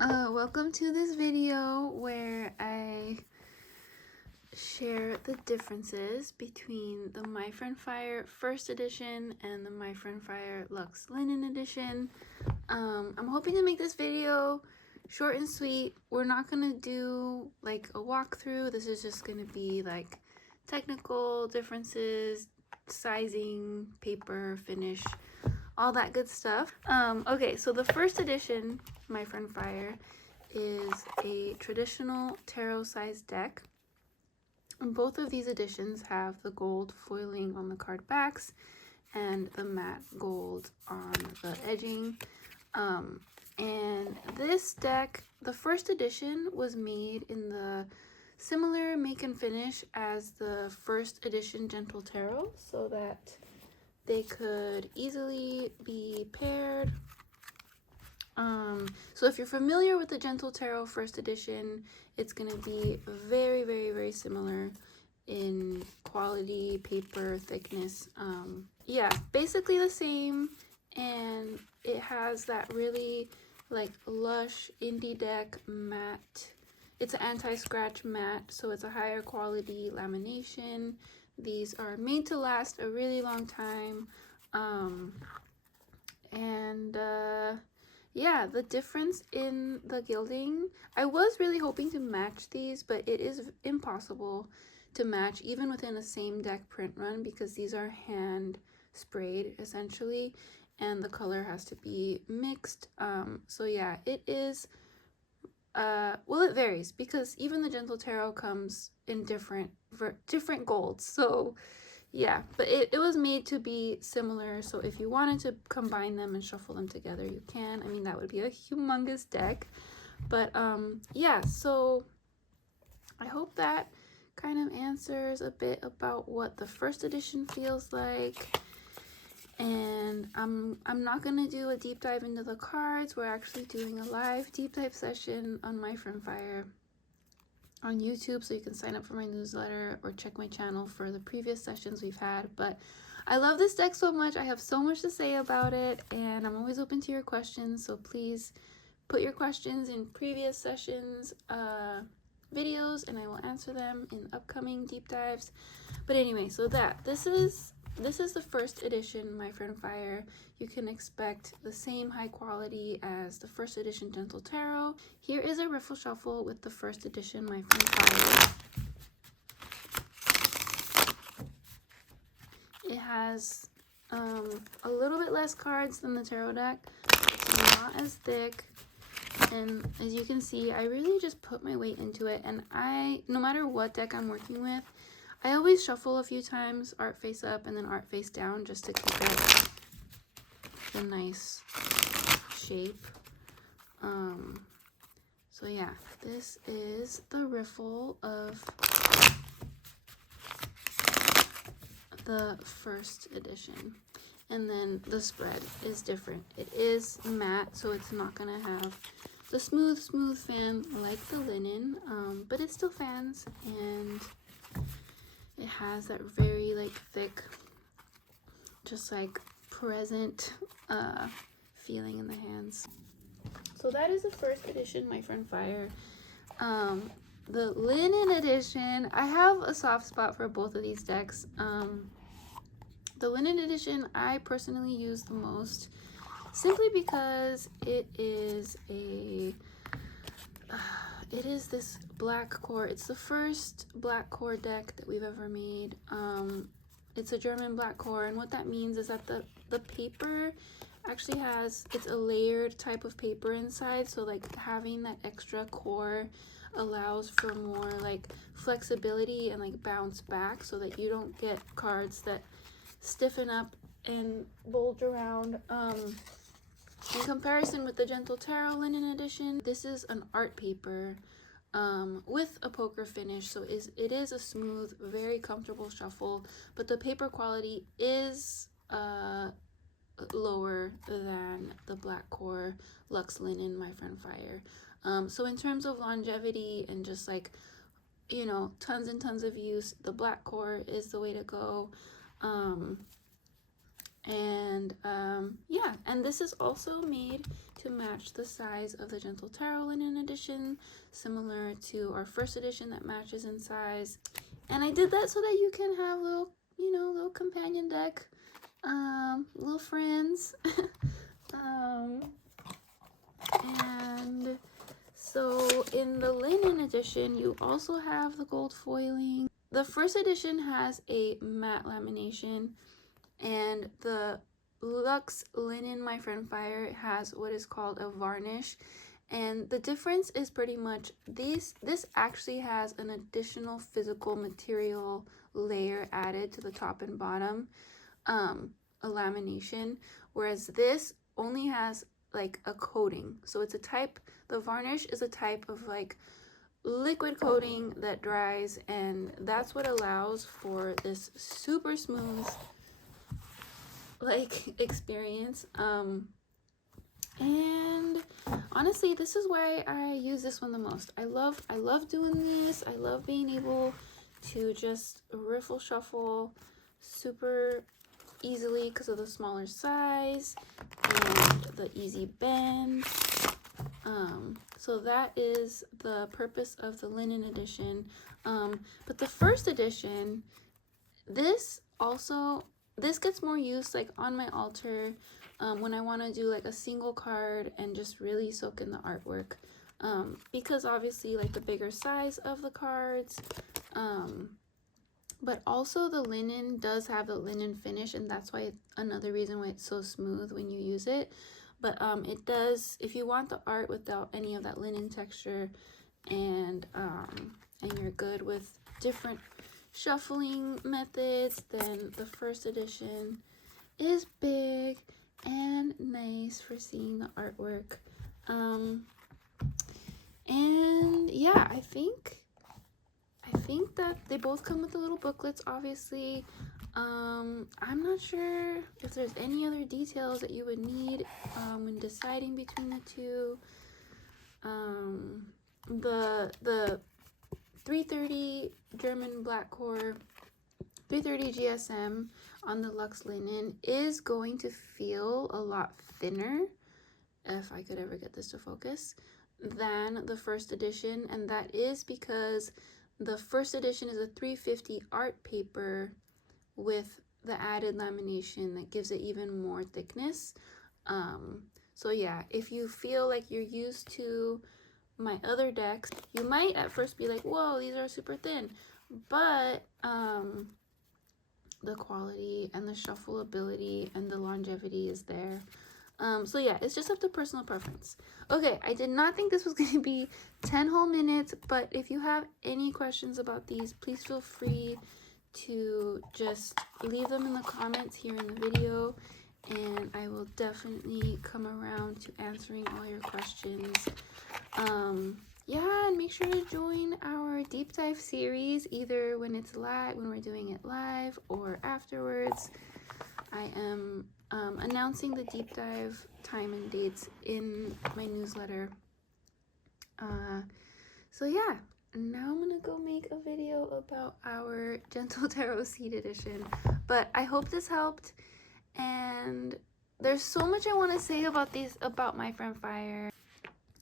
Welcome to this video where I share the differences between the My Friend Fire First Edition and the My Friend Fire Luxe Linen Edition. I'm hoping to make this video short and sweet. We're not gonna do like a walkthrough. This is just gonna be like technical differences, sizing, paper, finish, all that good stuff. Okay, so the first edition, My Friend Fire, is a traditional tarot size deck. And both of these editions have the gold foiling on the card backs and the matte gold on the edging. And this deck, the first edition, was made in the similar make and finish as the first edition Gentle Tarot, so that they could easily be paired. So if you're familiar with the Gentle Tarot First Edition, it's going to be very, very, very similar in quality, paper, thickness. Yeah, basically the same, and it has that really like lush indie deck matte. It's an anti-scratch matte, so it's a higher quality lamination. These are made to last a really long time. Yeah, the difference in the gilding, I was really hoping to match these, but it is impossible to match even within the same deck print run because these are hand sprayed essentially, and the color has to be mixed. So yeah, it is well, it varies because even the Gentle Tarot comes in different golds. So yeah, but it was made to be similar, so if you wanted to combine them and shuffle them together, you can. I mean, that would be a humongous deck. But yeah, so I hope that kind of answers a bit about what the first edition feels like. And I'm not gonna do a deep dive into the cards. We're actually doing a live deep dive session on My Friend Fire on YouTube, so you can sign up for my newsletter or check my channel for the previous sessions we've had. But I love this deck so much. I have so much to say about it, and I'm always open to your questions, so please put your questions in previous sessions videos and I will answer them in upcoming deep dives. But anyway, so this is the first edition My Friend Fire. You can expect the same high quality as the first edition Gentle Tarot. Here is a riffle shuffle with the first edition My Friend Fire. It has a little bit less cards than the tarot deck. It's not as thick. And as you can see, I really just put my weight into it. And no matter what deck I'm working with, I always shuffle a few times, art face up and then art face down, just to keep it a nice shape. So yeah, this is the riffle of the first edition. And then the spread is different. It is matte, so it's not gonna have the smooth fan like the linen, but it still fans, and it has that very like thick, just like present feeling in the hands. So that is the first edition My Friend Fire. The linen edition, I have a soft spot for both of these decks. The linen edition I personally use the most, simply because it is this black core. It's the first black core deck that we've ever made. It's a German black core, and what that means is that the paper actually it's a layered type of paper inside, so like having that extra core allows for more like flexibility and like bounce back, so that you don't get cards that stiffen up and bulge around. In comparison with the Gentle Tarot Linen Edition, this is an art paper with a poker finish, so it is a smooth, very comfortable shuffle, but the paper quality is lower than the black core Luxe Linen My Friend Fire. So in terms of longevity and just like, you know, tons and tons of use, the black core is the way to go. And yeah, and this is also made to match the size of the Gentle Tarot Linen Edition, similar to our first edition that matches in size. And I did that so that you can have little, you know, little companion deck, little friends. And so in the linen edition, you also have the gold foiling. The first edition has a matte lamination, and the Luxe Linen My Friend Fire has what is called a varnish. And the difference is pretty much this actually has an additional physical material layer added to the top and bottom, a lamination, whereas this only has like a coating. So it's a type, the varnish is a type of like liquid coating that dries, and that's what allows for this super smooth like experience. And honestly, this is why I use this one the most. I love doing this. I love being able to just riffle shuffle super easily because of the smaller size and the easy bend. So that is the purpose of the linen edition. But the first edition, this gets more use like on my altar, when I want to do like a single card and just really soak in the artwork, because obviously like the bigger size of the cards, but also the linen does have the linen finish, and that's why another reason why it's so smooth when you use it. But it does, if you want the art without any of that linen texture, and you're good with different shuffling methods, then the first edition is big and nice for seeing the artwork. And yeah, I think that they both come with the little booklets, obviously. I'm not sure if there's any other details that you would need when deciding between the two. The 330 German Black Core, 330 GSM on the Luxe Linen is going to feel a lot thinner, if I could ever get this to focus, than the first edition, and that is because the first edition is a 350 art paper with the added lamination that gives it even more thickness. So yeah, if you feel like you're used to my other decks, you might at first be like, whoa, these are super thin, but the quality and the shuffleability and the longevity is there. So yeah, it's just up to personal preference. Okay, I did not think this was going to be 10 whole minutes, but if you have any questions about these, please feel free to just leave them in the comments here in the video, and I will definitely come around to answering all your questions. Yeah, and make sure to join our deep dive series either when it's live, when we're doing it live, or afterwards. I am announcing the deep dive time and dates in my newsletter. So yeah, now I'm gonna go make a video about our Gentle Tarot Seed Edition. But I hope this helped, and there's so much I want to say about My Friend Fire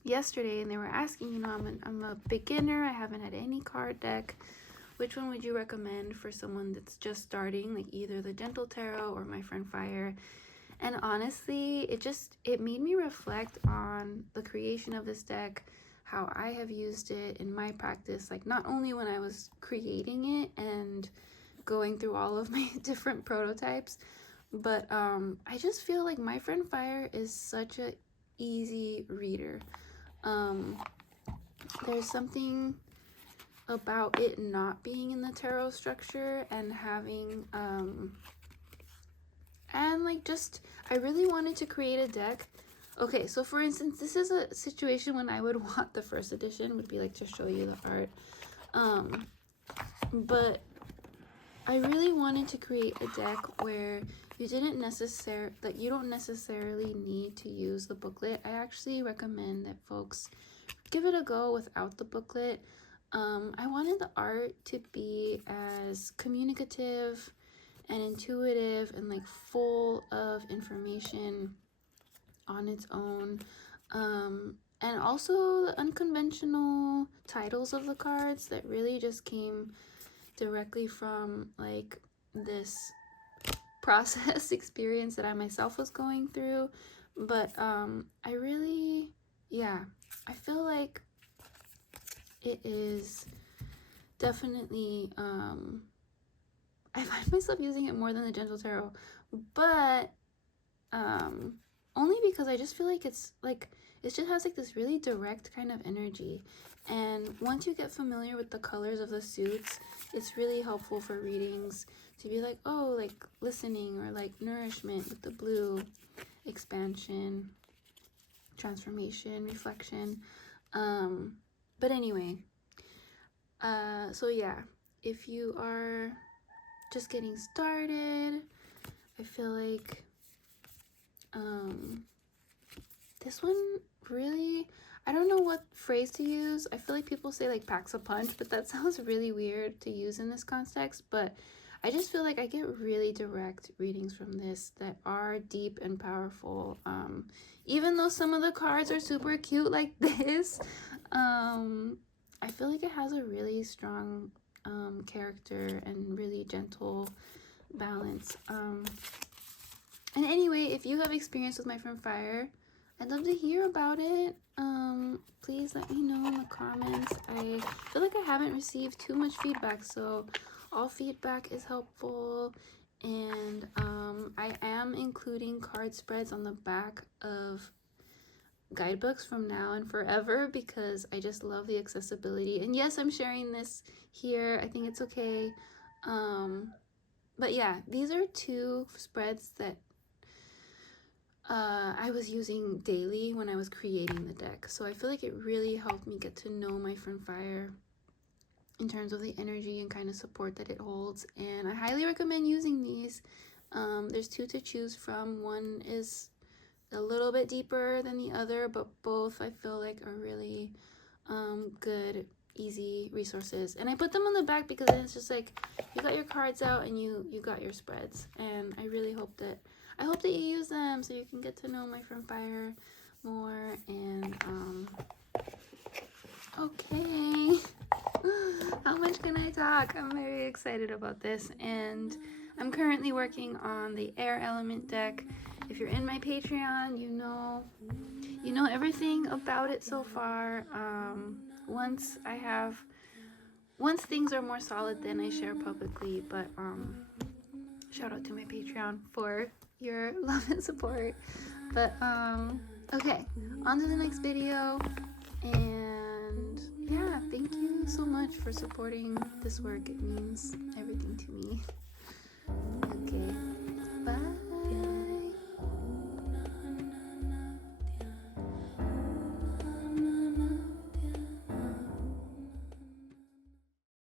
yesterday, and they were asking, you know, I'm a beginner, I haven't had any card deck. Which one would you recommend for someone that's just starting, like either the Gentle Tarot or My Friend Fire? And honestly, it made me reflect on the creation of this deck, how I have used it in my practice, like not only when I was creating it and going through all of my different prototypes, but I just feel like My Friend Fire is such a easy reader. There's something about it not being in the tarot structure and having and like just I really wanted to create a deck. Okay, so for instance, this is a situation when I would want the first edition would be like to show you the art, but I really wanted to create a deck where you don't necessarily need to use the booklet. I actually recommend that folks give it a go without the booklet. I wanted the art to be as communicative and intuitive and like full of information on its own. And also the unconventional titles of the cards that really just came directly from like this process experience that I myself was going through. But I really, yeah, I feel like it is definitely, I find myself using it more than the Gentle Tarot, but only because I just feel like it's like, it just has like this really direct kind of energy. And once you get familiar with the colors of the suits, it's really helpful for readings to be like, oh, like listening, or like nourishment with the blue, expansion, transformation, reflection. But anyway, so yeah, if you are just getting started, I feel like this one really, I don't know what phrase to use. I feel like people say like packs a punch, but that sounds really weird to use in this context. But I just feel like I get really direct readings from this that are deep and powerful. Even though some of the cards are super cute like this, I feel like it has a really strong character and really gentle balance. And anyway, if you have experience with My Friend Fire, I'd love to hear about it. Please let me know in the comments. I feel like I haven't received too much feedback, so all feedback is helpful. And I am including card spreads on the back of guidebooks from now and forever because I just love the accessibility. And yes, I'm sharing this here. I think it's okay. But yeah, these are two spreads that I was using daily when I was creating the deck. So I feel like it really helped me get to know My Friend Fire in terms of the energy and kind of support that it holds. And I highly recommend using these. There's two to choose from. One is a little bit deeper than the other, but both I feel like are really good, easy resources. And I put them on the back because then it's just like you got your cards out and you got your spreads. And I really hope that you use them so you can get to know My Friend Fire more. And okay, how much can I talk? I'm very excited about this, and I'm currently working on the air element deck. If you're in my Patreon, you know everything about it so far. Once things are more solid, then I share publicly. But shout out to my Patreon for your love and support. But okay, on to the next video. And yeah, thank you so much for supporting this work. It means everything to me. Okay.